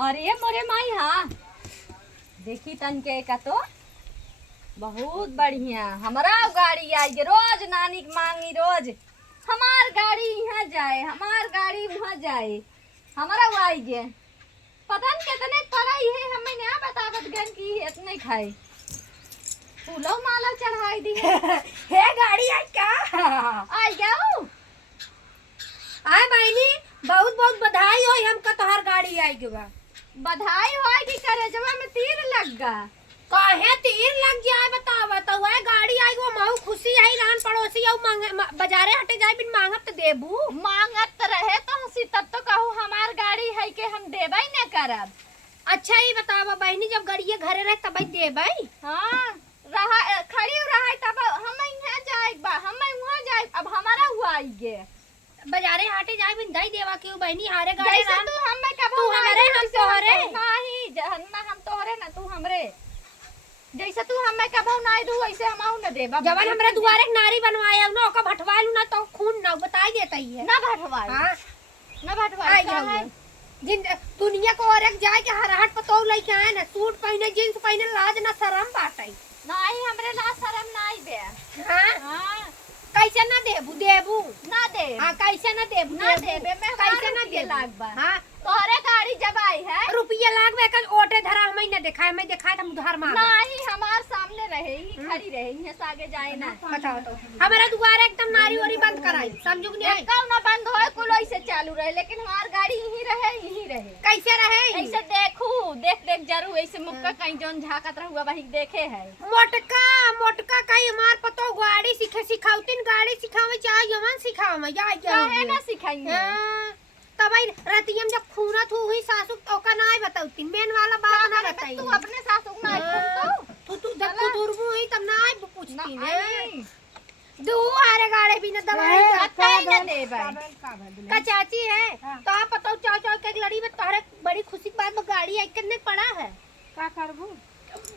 अरे मोरे माई हाँ देखी तन के का तो बहुत बढ़िया हमारा गाड़ी आई गे रोज नानी के मांगी रोज हमार गाड़ी यहाँ जाए हमार गाड़ी वहाँ जाए हमारा वो आई गे पता नहीं कितने पढ़ाई है हमें ना बतावत गन की इतने खाए फूलों माला चढ़ाई दी हे गाड़ी आई का आई गया आए बहनी बहुत बहुत बधाई हो हमका तोहर गाड़ी आई गवा। बधाई हो कि करेजवा में तीर लग गा काहे तीर लग जाए बतावा तो वह गाड़ी आई गो महू खुशी आई रान पड़ोसी औ बाजारे हटे जाए बिन मांगत तो देबू मांगत रहे तो हंसी तब तो कहूँ हमार गाड़ी है कि हम देबई न करब। अच्छा ही बतावा बहनी जब गाड़िए घरे रहे तब देबई हाँ रहा खड़ी रहा तब हम यहाँ जाए बा हम वहाँ जाए अब हमारा हुआ आई गे बाजारे हटे जाए बिन दई देवा क्यों बहनी हारे गाड़ी जैसे रान तू हमें कब तू हमरे हम तोहरे नहीं जहन्ना हम तोहरे ना तू हमरे जैसे तू हमें कबो नहीं दू वैसे हम न देबा जवन हमरा दुआरे एक नारी बनवाया न ओका भटवालू ना तो खून न बताई देता ही है ना भटवाई हां ना भटवाई है जिन दुनिया को और एक जाए के हराहट पतो लेके आए ना सूट पहने जींस पहने लाज ना शर्म बाटई नहीं हमरे ला शर्म नहीं बे हां हां कैसे ना देबू ना दे हां कैसे ना देबू ना देबे मैं कैसे ना दे लाग बा हां तोहरे गाड़ी जब आई है रुपया लाग में कल ओटे धरा हमें ना दिखाए मैं दिखाए हम उधार मांग नहीं हमार सामने रहे ही खड़ी रहे यहाँ से आगे जाए ना बताओ तो हमारा दुआरे एकदम नारी ओरी बंद कराई समझू नहीं आई कौ ना बंद होए कुल ऐसे चालू रहे लेकिन हमार गाड़ी यहीं रहे कैसे रहे ऐसे देखू देख देख जरूर ऐसे मुक्का कहीं जोन झाकत रहुआ वही देखे है मोटका कहीं हमार पतो गाड़ी सिखाउतिन गाड़ी सिखावे चाहे यमन सिखावे या काहे ना सिखाइए तबई रतियम जब खूना थू हुई सासु तो का नाय बताउती मेन वाला बात ना बताई तू अपने सासु को ना तू जब तू दुरबू हुई तब नाय पूछती ने दू आरे गाड़े भी न दवाई आता ही न दे भाई का चाची है तो आप बताओ चाचा के लड़ी में तोहरे बड़ी खुशी की बात में गाड़ी आई कितने पड़ा है का करबू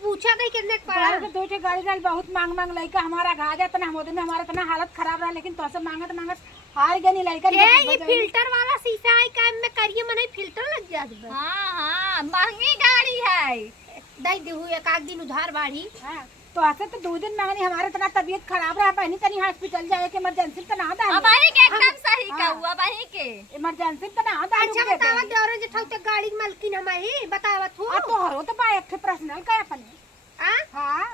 पूछा गई कितने पड़ा है दो ठे गाड़ी डाल बहुत मांग लइका हमारा घा जात ना हम में हमारा इतना हालत खराब रहा लेकिन तोसे मांगत हार गनी लइका ये फिल्टर वाला शीशा है का में करिए मने फिल्टर लग जात बा हां महंगी गाड़ी है दई देहु एक आध दिन उधार बाड़ी हां तो ऐसे तो 2 दिन मांगनी हमारा इतना तबीयत खराब रहा पहनी तनी हॉस्पिटल जाए के इमरजेंसी तो ना दा अब वही के एकदम सही का हुआ वही के इमरजेंसी तो ना दा अच्छा बतावा देवरे जे ठौते गाड़ी के मालकिन हम ही बतावा तू आ तो हरो तो बा एक पर्सनल का अपने हां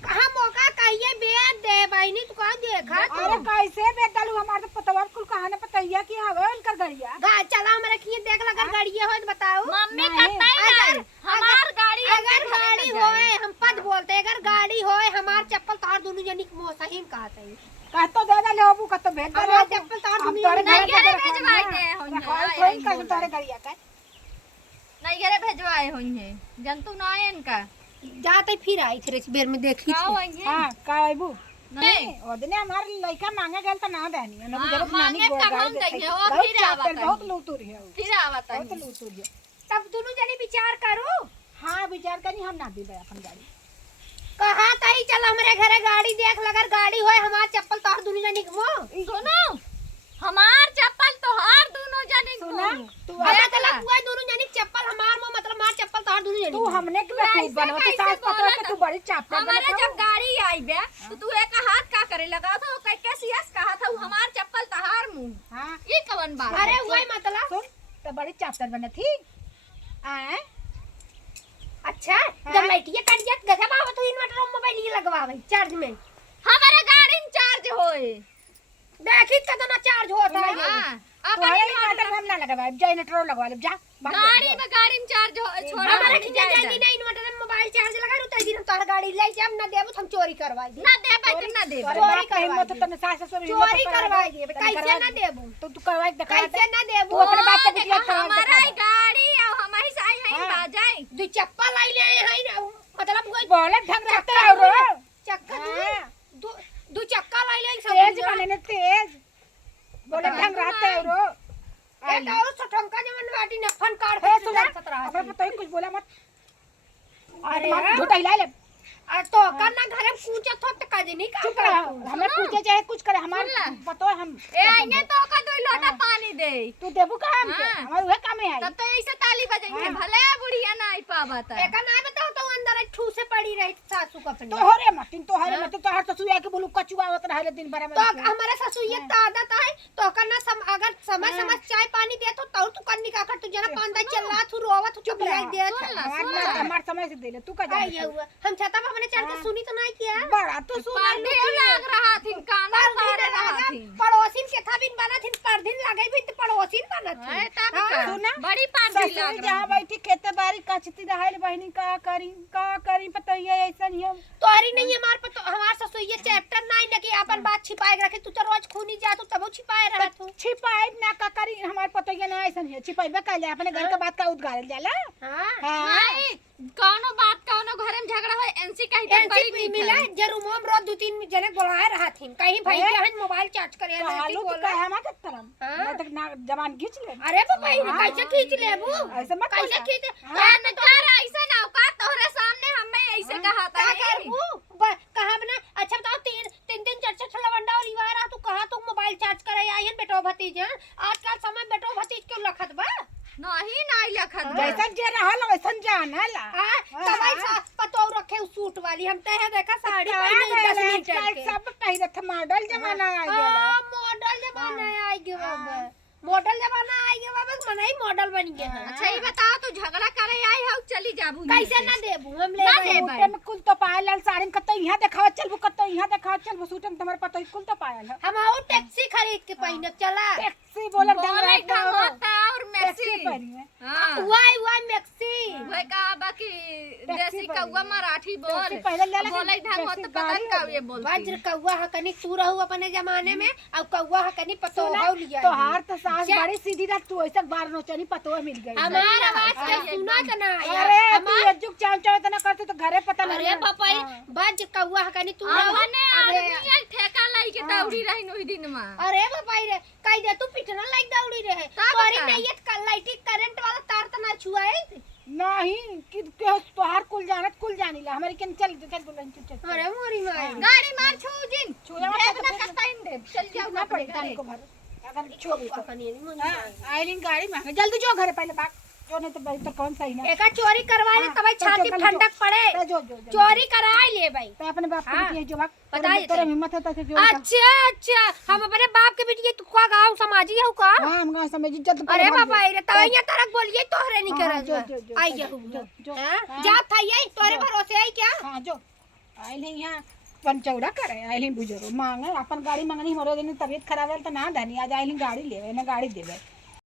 कहां मौका कहिए बेच दे बहनी तू का देखा अरे कैसे बेदलू हमार तो पतवा कुल कहां ने पतैया की हवे उनकर गड़िया गा चला हम रखिए देख लगा गाड़िए होत बताओ मम्मी कहता है हमार गाड़ी अगर गाड़ी होए हम पद बोलते अगर गाड़ी होए हमार चप्पल तार दोनों जनी के सही में कहते हैं का तो दे दे लेबू का तो भेज दे हमार चप्पल तार दोनों जनी नहीं घरे भेजवाए दे कोई का तोरे गड़िया का नहीं घरे भेजवाए होइए जंतु ना आयन का जाते फिर आई थी बेर में देखी का होइए हां का आइबू नहीं ओदने हमार लइका मांगे गेल त ना देनी न जरूरत नानी मांगे गोड़ तब हम देंगे वो फिर आवत बहुत लूटूर है फिर आवत है बहुत लूटूर है तब दोनों जनी विचार करो हां विचार करी हम ना दीबे अपन गाड़ी कहा तई चल हमरे घरे गाड़ी देख लगर गाड़ी होए हमार चप्पल तार दोनों जनी के सुनो हमार चप्पल तो हार दोनों जने सुना तू मतलब तू दोनों जनी चप्पल हमार में मतलब मार चप्पल तार दोनों जनी तू हमने के खूब बनवा तो सास पता के तू बड़ी चापा हमारे जब गाड़ी आई बे तो तू एक हाथ का करे लगा था कह के सीएस कहा था हमार चप्पल तहार मुंह हां ये कवन बात अरे वही मतलब सुन तो बड़ी चापतर बने थी आए अच्छा जब लाइटिया कट जात गजब आवत तो इन्वर्टर मोबाइल ये लगवावे चार्ज में हमारे गाड़ी में चार्ज होए देखी कितना चार्ज होता है हां अब इन्वर्टर हम ना लगावे जनरेटर लगवा ले जा गाड़ी में चार्ज छोड़ हमारे की जाएगी ना इन्वर्टर में मोबाइल चार्ज लगा रुत दिन तोर गाड़ी ले जाम ना देबो हम चोरी करवाई दे ना देबे तो ना देबे चोरी करवाई मत तने सास ससुर चोरी करवाई दे कैसे ना देबो तो तू करवाई दिखा कैसे ना देबो तू अपने बाप के बिटिया करवा हमारा गाड़ी और हमारी साई है आ जाए दो चप्पल आई ले है ना मतलब कोई बोले ढंग रहते हो चक्का दो चक्का लाई ले तेज बने ने तेज बोले ढंग रहते हो ए तो सठंका जमन बाटी ने फन काट है के सुना 17 अबे पता ही कुछ बोला मत अरे झूठा हिला ले तो करना घरे पूछत हो त काजे नहीं चुप का रहो, हमें पूछे चाहे कुछ करे हमारे पतो है हम ए आइए तो का 2 लोटा पानी दे तू देबू का हमके हाँ। हमारे वह काम में आई तब तो ऐसे ताली बजाएंगे हाँ। भले बुढ़िया ना आई पावा त एका ना बताओ तो अंदर ठू से पड़ी रही सासू का अपनी तो हरे मतिन तो हरे मतिन तो हर ससुया के बोलू कचुआवत रहले दिन भर में तो हमारे ससुर ये तो आदत है तो करना अगर समय समय चाय पानी दे तो तू करनी का कर तू जना पांदा चला तू रोवत तू बुलाई दे हमार समय से देले तू का आई जाने हुआ हम छता पर मैंने चढ़ के सुनी तो नहीं किया बड़ा तो सुन पानी लग रहा थी काना मारे रहा थी पड़ोसिन के था बिन बना थिन पर दिन लगे भी तो पड़ोसिन बना थी ए तब का सुना? बड़ी पानी ससुर लग जहाँ रहा बैठी खेते बारी कचती रहल बहनी का करी पता है ऐसा नहीं हम तोरी नहीं हमार पर तो हमार ससुर ये चैप्टर नहीं लगे अपन बात छिपाए रखे तू तो रोज खूनी जा तू तब छिपाए रहा तू छिपाई ना का करी हमार पतो ये ना ऐसा नहीं छिपाई का ले अपने घर का बात का उद्गारल जाला हां हां नहीं कौनो बात कौनो घर में झगड़ा हो एनसी कही तो बड़ी एनसी नहीं मिला जरूर हम रोज 2-3 जने बुलाए रहा थी कहीं भाई अरे? बहन मोबाइल चार्ज करे तो एनसी हालू तो बोला का है मत तरम हाँ। मैं तक ना जवान खींच ले अरे बाबा ये कैसे खींच लेबू ऐसे मत कैसे बोला। खींच हाँ। ए नकार ऐसे ना का तोहरे सामने हमें ऐसे कहा था का करबू कहां बना अच्छा बताओ तीन चार लवंडा और इवा रहा तू कहां तू मोबाइल चार्ज करे आयन बेटो भतीज आजकल समय बेटो भतीज के लखत बा नहीं नहीं लखत जैसा जे रहल वैसन जानला हां तब ऐसा पतो रखे उस सूट वाली हम ते है देखा साड़ी पहनी 10 मीटर के सब पहिरत मॉडल जमाना आ गेला हां मॉडल जमाना आई गयो बाबा मॉडल जमाना आई गयो बाबा मनाई मॉडल बन गया है अच्छा ये बताओ तू झगड़ा करे आई हो चली जाबू कैसे ना देबू हम ले ना गए देब। सूटे में कुल तो पायल साड़ी में कतो यहाँ देखावत चलबू कतो यहाँ देखावत चलबू सूटे में तुम्हारे पतो कुल तो पायल है हम और टैक्सी खरीद के पहिने चला टैक्सी बोला बोले ढंगता और टैक्सी मैक्सी पहनी है हां वाई मैक्सी वह कहा बाकी देसी कौवा मराठी बोल टैक्सी पहले ले बोले ढंग होता पता नहीं का ये बोलती वज्र कौवा हकनी तू रहू अपने जमाने में अब कौवा हकनी पतो हो लिया तो हार तो सास बड़ी सीधी रात तू ऐसा बार नोचनी पतो मिल गई हमार आवाज के सुना त ना अरे तू अजुक चाव चाव इतना करते तो घरे पता नहीं अरे पापा वज्र कौवा हकनी तू रहू हमने आदमी ठेका लाई के दौड़ी रही नोई दिन में अरे बाबा रे कई दे तू पिटना लाइक दौड़ी रहे तोरी नहीं ये लाइट करंट वाला तार त ना छुआए नहीं कि तोहार कुल जानत कुल जानीला हमारी केन चल बोलन चल अरे मोरी माई गाड़ी मार छू जिन छुआ देख ना कस्ता इन दे चल जाओ ना ना पड़े पड़ेगा ताली को भर अगर छोड़ी तो हकनी नहीं आइलिंग गाड़ी में जल्दी जो घरे पहले बात जो नहीं तो भाई तो कौन सही ना एका चोरी करवाए ले तब छाती ठंडक पड़े जो चोरी कराए ले भाई तो अपने बाप हाँ। के बेटी है जो बात बताइए तेरा हिम्मत है तो जो अच्छा अच्छा हम अपने बाप के बेटी तू का गांव समाजी है का हां हम गांव समझ इज्जत अरे बाबा रे तैया तरक बोलिए तोहरे नहीं हाँ, करत जो, आई जो, जो, हाँ। जा था ये तोरे जो। भरोसे आई क्या हां जो आइलिंग यहां पंचौड़ा करे आइलिंग बुजुर्ग मांगे अपन गाड़ी मांगनी हमरो दिन तबीयत खराब है तो ना धनी आज आइलिंग गाड़ी लेवे ना गाड़ी देवे